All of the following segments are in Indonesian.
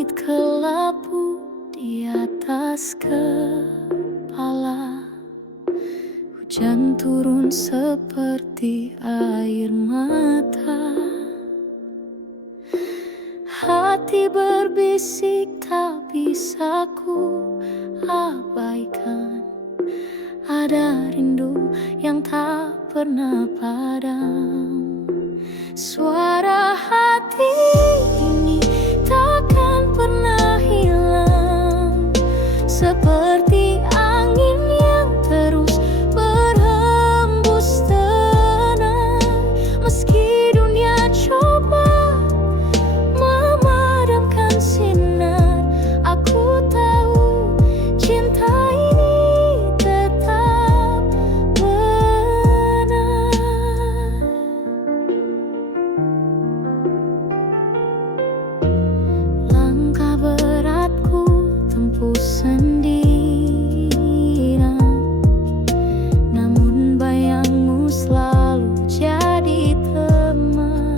Langit kelabu di atas kepala, hujan turun seperti air mata. Hati berbisik tak bisa ku abaikan, ada rindu yang tak pernah padam. Suara hati ini takkan pernah hilang, seperti angin yang terus berhembus tenang. Meski dunia coba memadamkan sinar, aku tahu cinta ini tetap benar. Langkah beratku tempuh sendirian, namun bayangmu selalu jadi teman.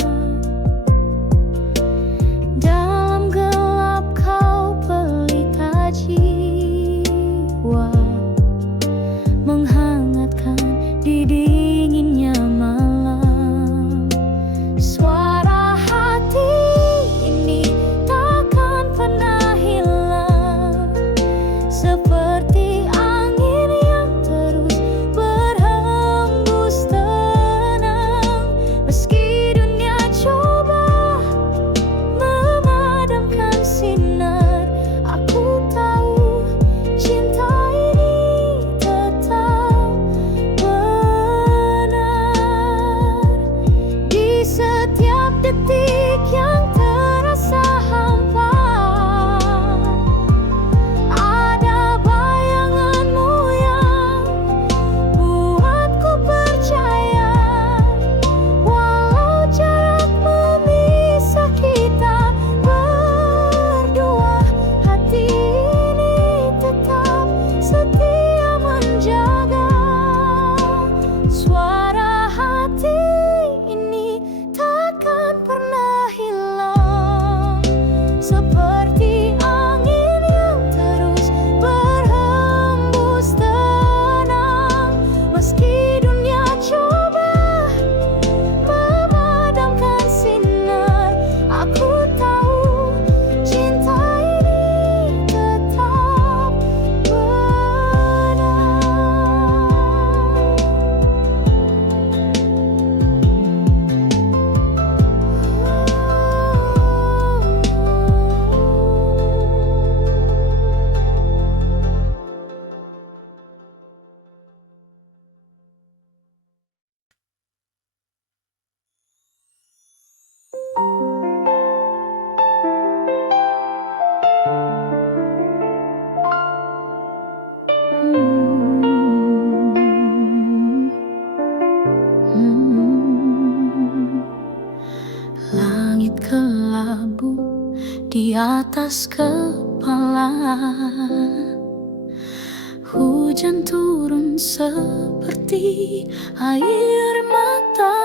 Dalam gelap kau pelita jiwa, menghangatkan di dinginnya malam. Suara hati ini takkan pernah hilang, seperti angin yang terus berhembus tenang. Meski dunia coba memadamkan sinar, aku tahu cinta ini tetap benar. Di setiap detik yang terasa hampa, ada bayanganmu yang buatku percaya. Walau jarak memisah kita berdua, hati ini tetap setia menjaga. Suara hati ini takkan pernah hilang, seperti angin yang terus berhembus tenang. Meski dunia coba memadamkan sinar, aku tahu cinta ini tetap benar. Langit kelabu di atas kepala, hujan turun seperti air mata.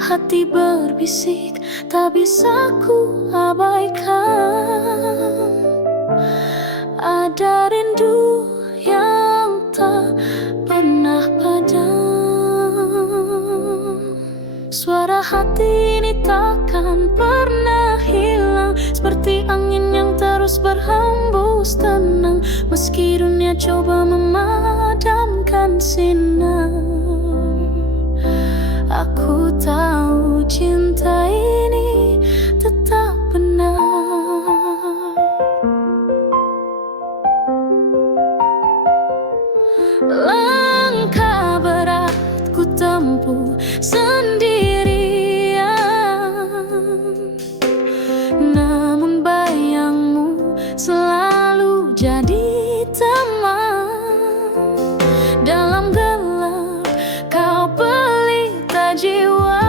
Hati berbisik tak bisa ku abaikan, ada rindu yang tak pernah padam. Suara hati ini takkan pernah hilang, seperti angin yang terus berhembus tenang. Meski dunia coba memadamkan sinar, aku tahu cinta ini tetap benar. Langkah berat ku tempuh sendirian, namun bayangmu selalu jadi teman. Dalam gelap kau pelita jiwa,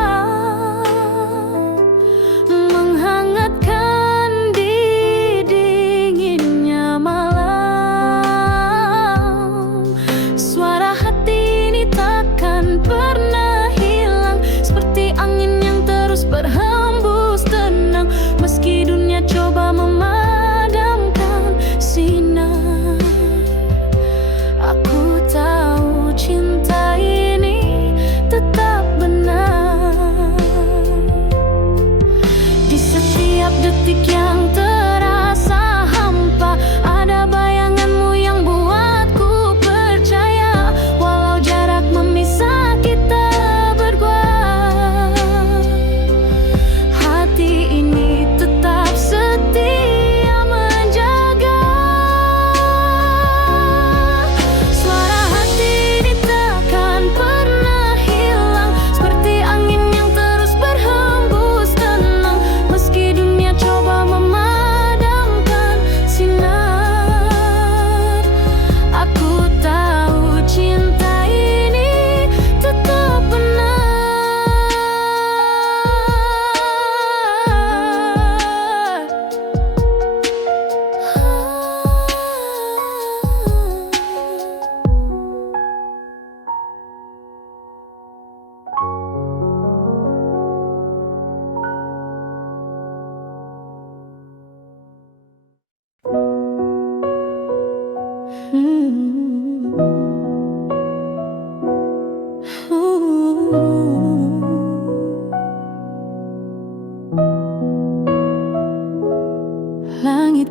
Langit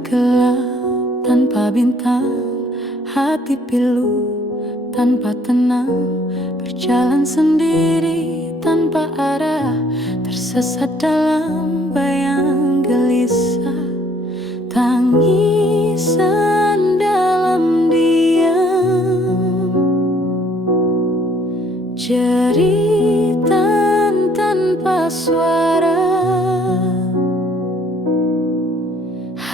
gelap tanpa bintang, hati pilu tanpa tenang, berjalan sendiri tanpa arah, tersesat dalam bayang gelisah, tangisan dalam diam, jeritan tanpa suara.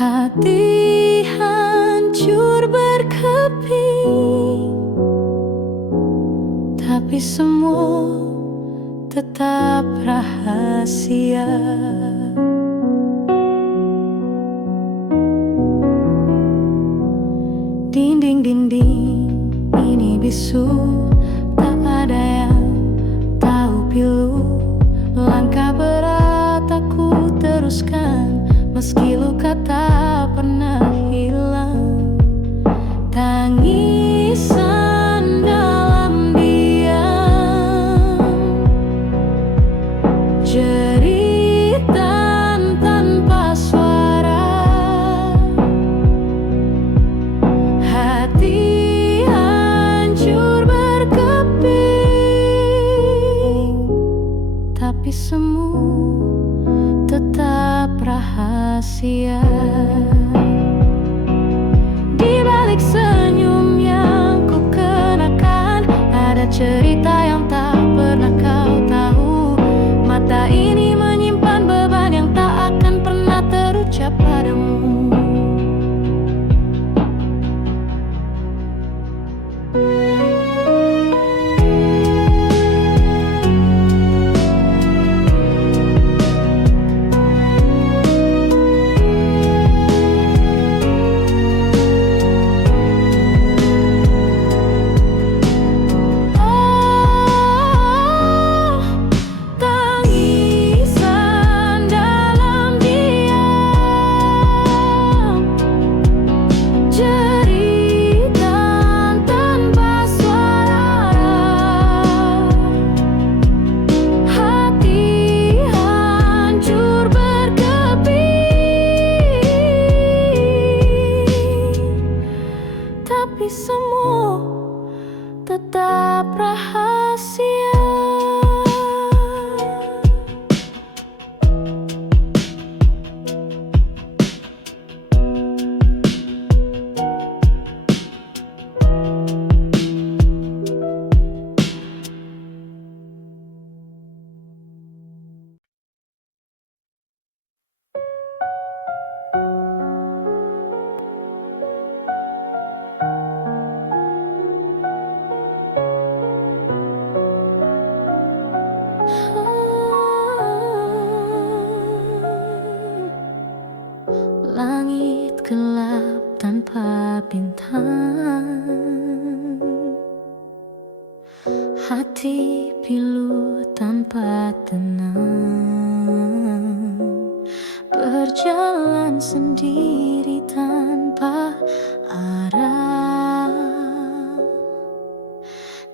Hati hancur berkeping, tapi semua tetap rahasia. Dinding-dinding ini bisu, tak ada yang tahu pilu. Langkah berat aku teruskan, meski luka tak pernah hilang. Tangisan dalam diam, jeritan tanpa suara. Hati hancur berkeping, tapi semu tetap rahasia. Di balik senyum yang ku kenakan, ada cerita yang tak pernah kau tahu. Mata ini menyimpan beban yang tak akan pernah terucap padamu. Tapi semua tetap rahasia. Langit gelap tanpa bintang, hati pilu tanpa tenang, berjalan sendiri tanpa arah,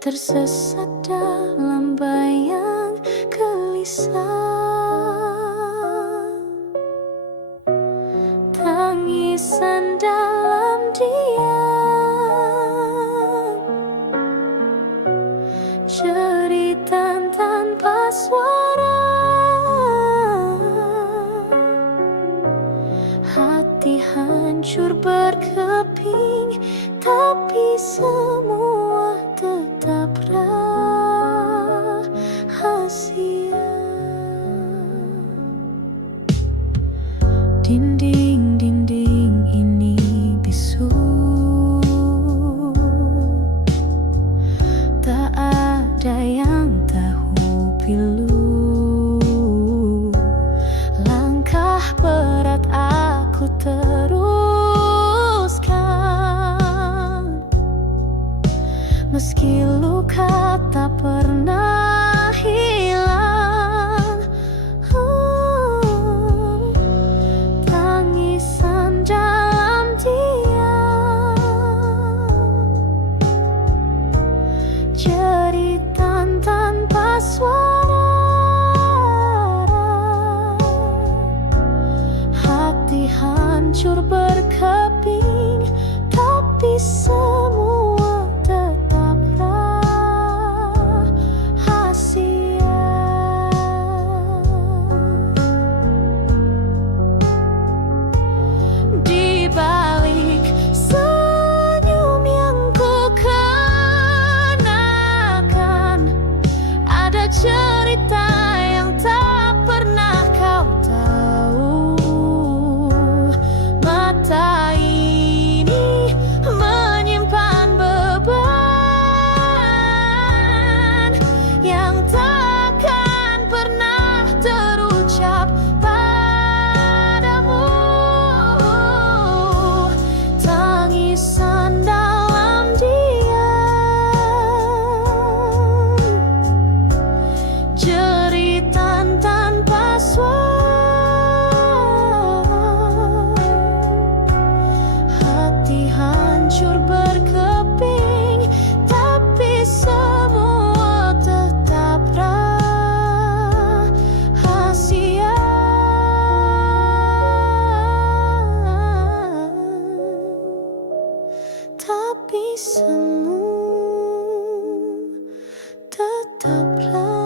tersesat dalam bayang gelisah. Tangisan dalam diam, jeritan tanpa suara. Hati hancur berkeping, tapi semua tetap rahasia. Dinding-dinding ini bisu, tak ada yang tahu pilu. Langkah berat aku teruskan, meski hancur berkeping, tapi semua tetap rahasia. Di balik senyum yang ku kenakan, ada cerita yang tak pernah kau tahu. Mata ini menyimpan beban yang takkan pernah terucap padamu. Tangisan dalam diam, jeritan tanpa suara, hati hancur berkeping, tapi semua tetap rahasia. Tapi semua tetap rahasia.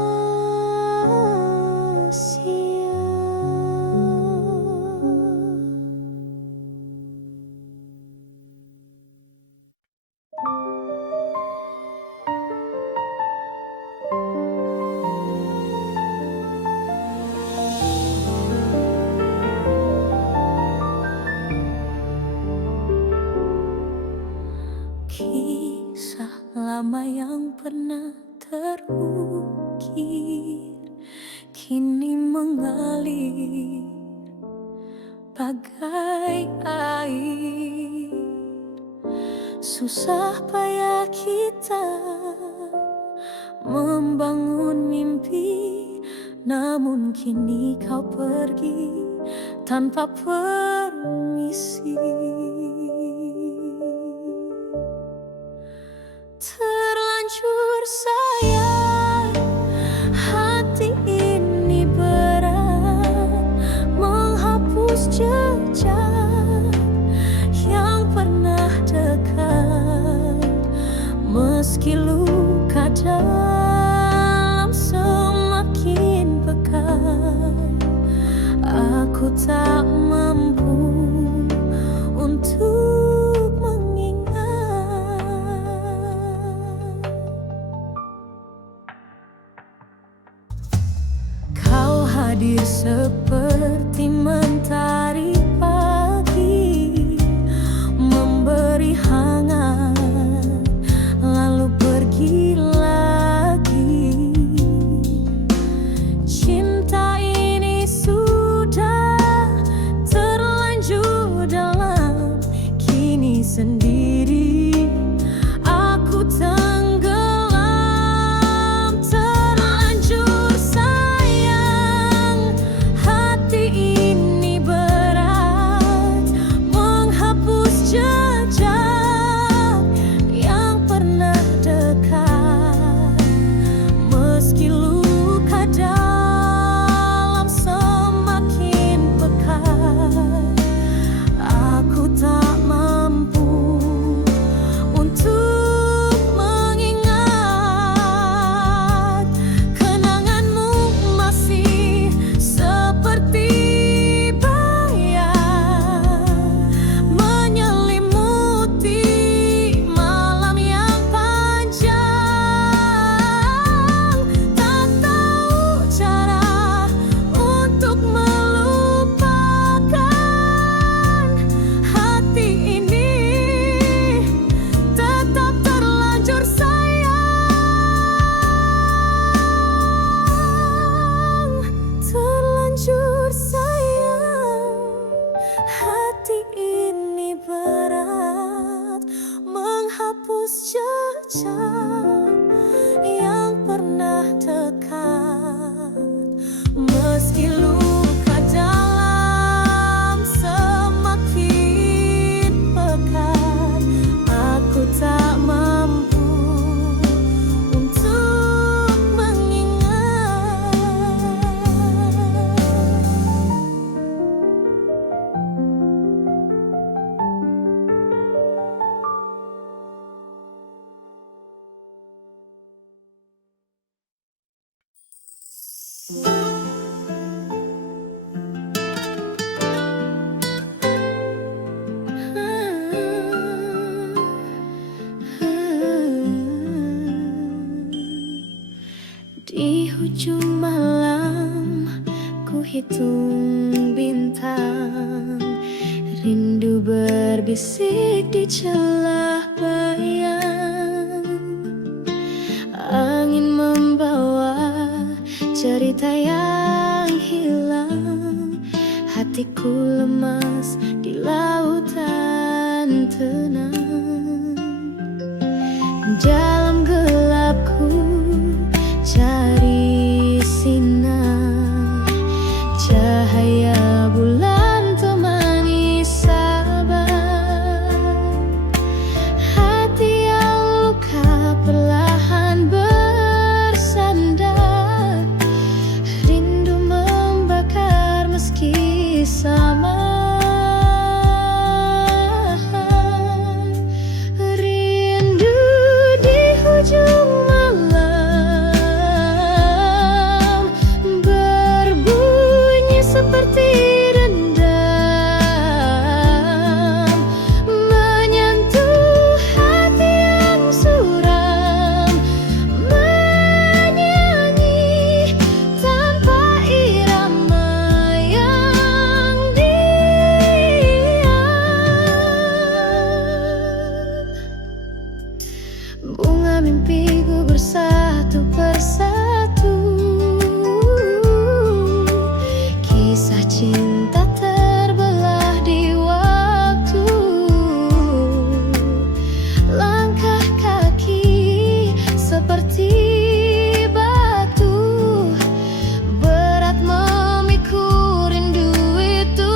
Kisah lama yang pernah terukir kini mengalir bagai air. Susah payah kita membangun mimpi, namun kini kau pergi tanpa permisi. Terlanjur sayang, hati ini berat menghapus jejak yang pernah dekat. Meski luka dalam semakin pekat, aku tak mampu untuk mengingat. Kau hadir seperti mentari pagi, memberi hangat lalu pergi lagi. Cinta ini sudah terlanjur dalam, kini sendiri aku tenggelam. Terlanjur sayang, hati ini berat menghapus jejak yang pernah dekat. Meski luka dalam semakin pekat, aku tak mampu untuk mengingat. Kenanganmu masih seperti bayang menyelimuti malam yang panjang. Tak tahu cara untuk melupakan, hati ini tetap terlanjur sayang. Terlanjur sayang, hati ini berat menghapus jejak yang pernah dekat. Meski luka dalam semakin pekat, aku tak mampu untuk mengingat. menghitung bintang. Rindu berbisik di celah bayang. Angin membawa cerita yang hilang. Hatiku lemas di lautan tenang. Dalam gelapku cari sinar, cahaya bulan temani sabar. Hati yang luka perlahan bersandar. Rindu membakar meski sama. Bunga mimpiku bersatu persatu. Kisah cinta terbelah di waktu. Langkah kaki seperti batu, berat memikul rindu itu.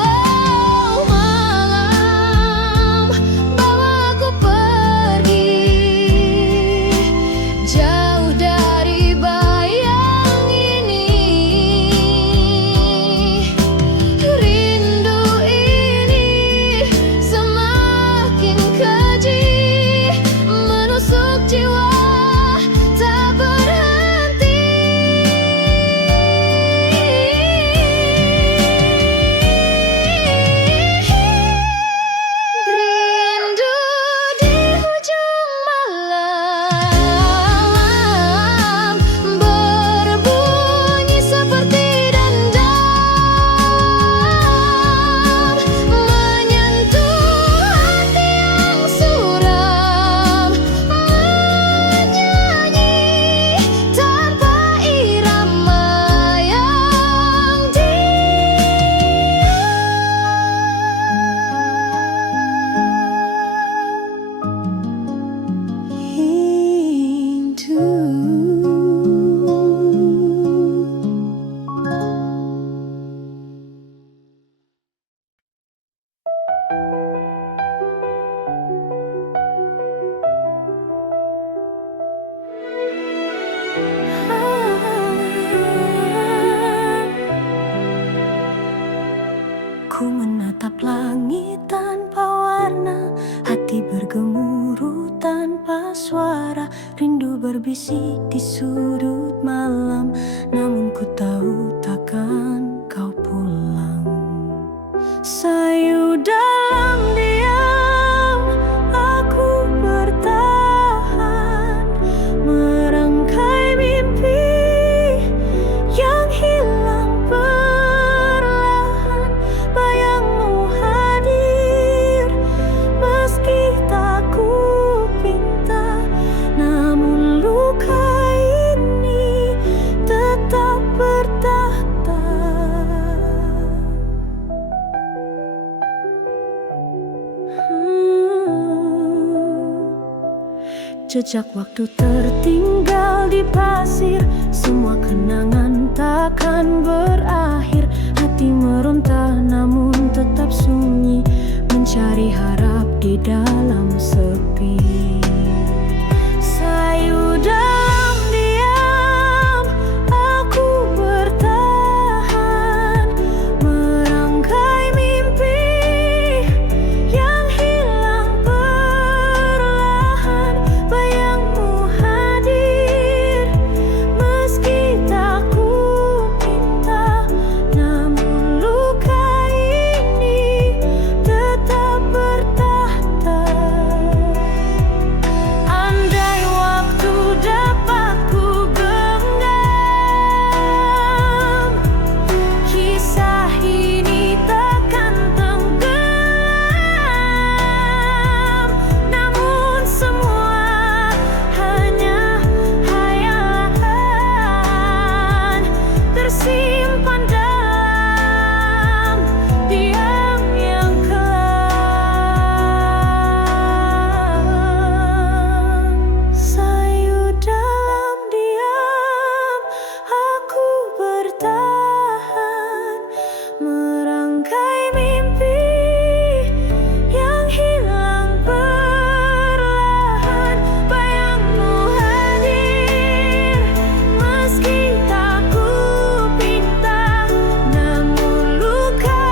Oh, malam bawa aku pergi jauh dari bayang ini. Rindu ini semakin keji, menusuk jiwa tak berhenti. Rindu di ujung malam, berbunyi seperti dendam, menyentuh hati yang suram, menyanyi tanpa irama yang Ku menatap langit tanpa warna, hati bergemuruh tanpa suara. Rindu berbisik di sudut malam, namun ku tahu takkan kau pulang. Sayu dalam diam, aku bertahan, merangkai mimpi yang hilang perlahan. Bayangmu hadir meski tak ku pinta, namun luka ini tetap bertahta. Jejak waktu tertinggal di pasir, semua kenangan takkan berakhir. Hati meronta namun tetap sunyi, mencari harap di dalam sepi. Sayu dalam diam, aku bertahan, merangkai mimpi yang hilang perlahan. Bayangmu hadir meski tak ku pinta, namun luka ini tetap bertahta. merangkai mimpi yang hilang perlahan. Bayangmu hadir meski tak kupinta, namun luka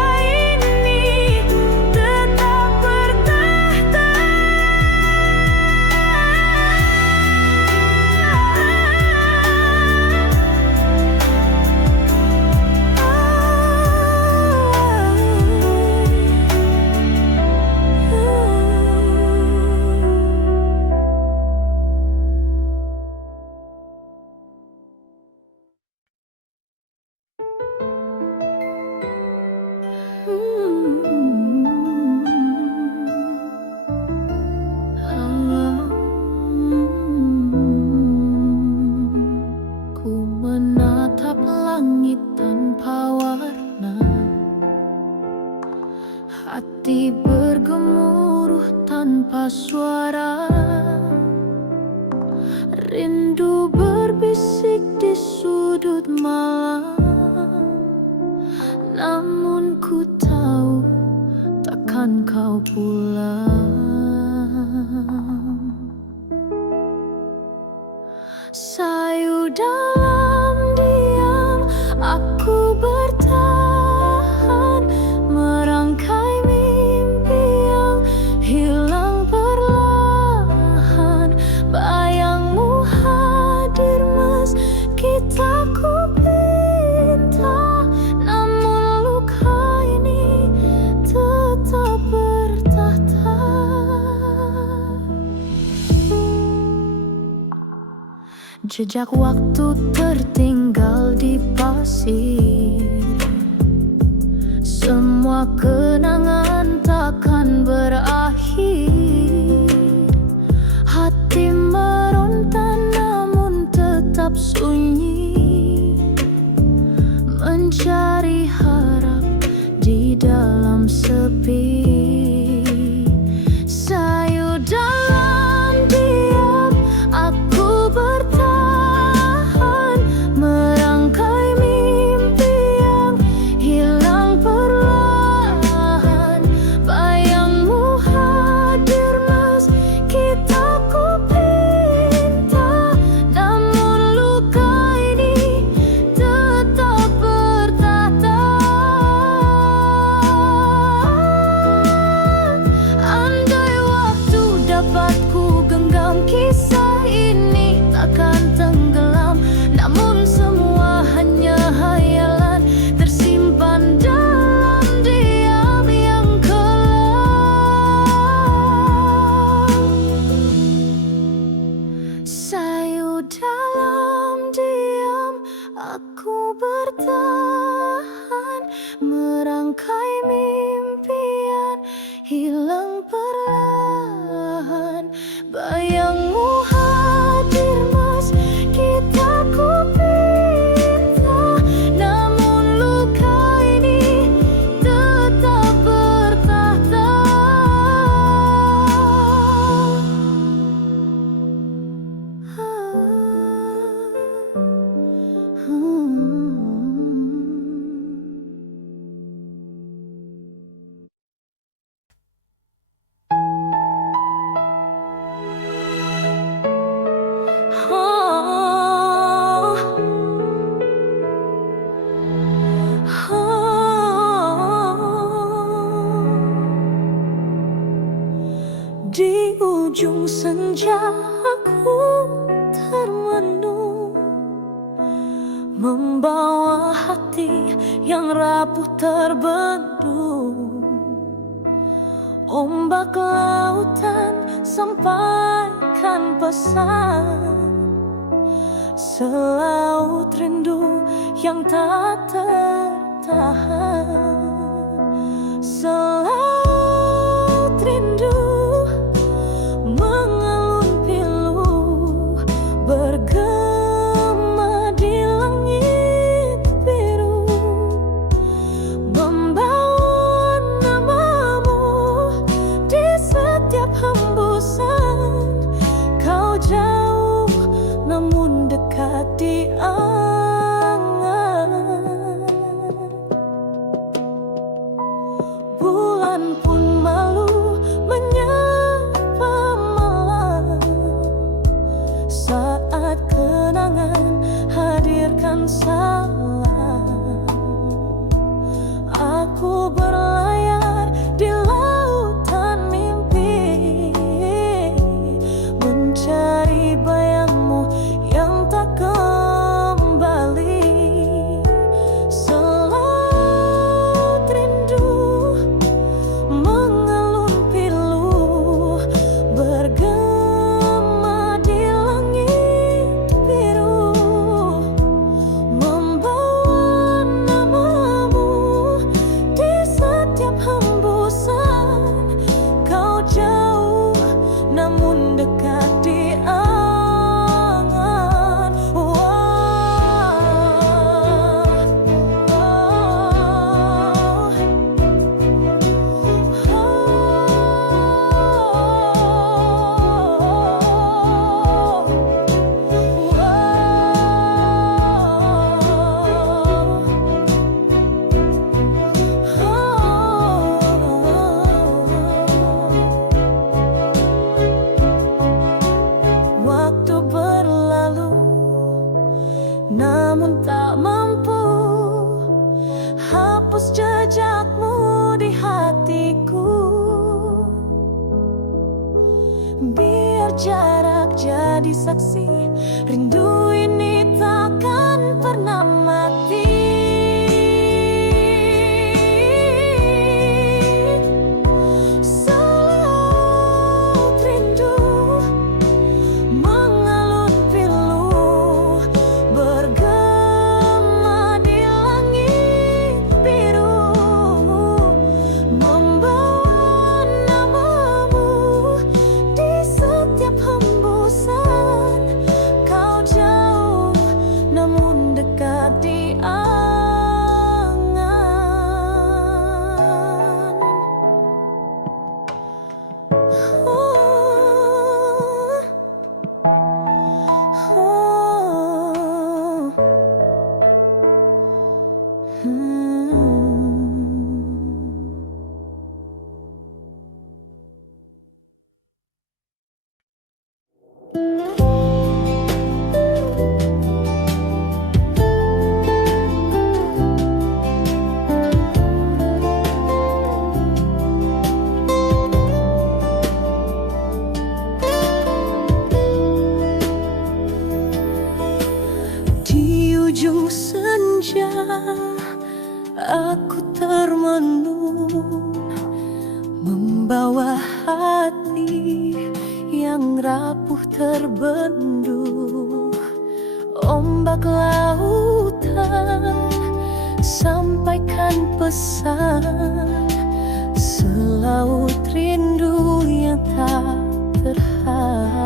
ini tetap bertahta. Ku menatap langit tanpa warna, hati bergemuruh tanpa suara. Rindu berbisik di sudut malam, namun ku tahu takkan kau pulang. Sayu dalam diam, aku bertahan merangkai mimpi yang hilang perlahan. Bayangmu hadir meski tak kupinta, namun luka ini tetap bertahta. Jejak waktu tertinggal di pasir, semua kenangan takkan berakhir. Hati meronta namun tetap sunyi, mencari harap di dalam sepi. Sayu dalam diam, aku bertahan merangkai mimpi yang hilang perlahan. Bayangmu hadir meski tak kupinta, namun luka ini tetap bertahta. Andai waktu dapat ku genggam, kisah ini takkan tenggelam. Namun semua hanya hayalan, tersimpan dalam diam yang kelam. Sayu dalam diam, aku bertahan merangkai mimpian hilang perlahan. Bayangmu hadir meski tak kupinta, namun luka ini tetap bertahta. Di ujung senja aku termenung, membawa hati yang rapuh terbendung. Ombak lautan sampaikan pesan, selaut rindu yang tak tertahan. Selaut rindu mengalun pilu, bergema di langit biru, membawa namamu di setiap hembusan. Kau jauh namun dekat di angan. salah. Aku berlayar di lautan mimpi, mencari bayangmu yang tak kembali. Selaut rindu mengalun pilu, bergema di langit biru, membawa namamu di setiap hembusan. Kau jauh namun dekat di angan. Waktu berlalu, namun tak mampu hapus jejakmu di hatiku. Biar jarak jadi saksi, rindu ini takkan pernah mati. Selaut rindu mengalun pilu, bergema di langit biru, membawa namamu di setiap hembusan. Kau jauh namun dekat di angan. Di ujung senja aku termenung, membawa hati yang rapuh terbendung. Ombak lautan sampaikan pesan, selaut rindu yang tak terhad.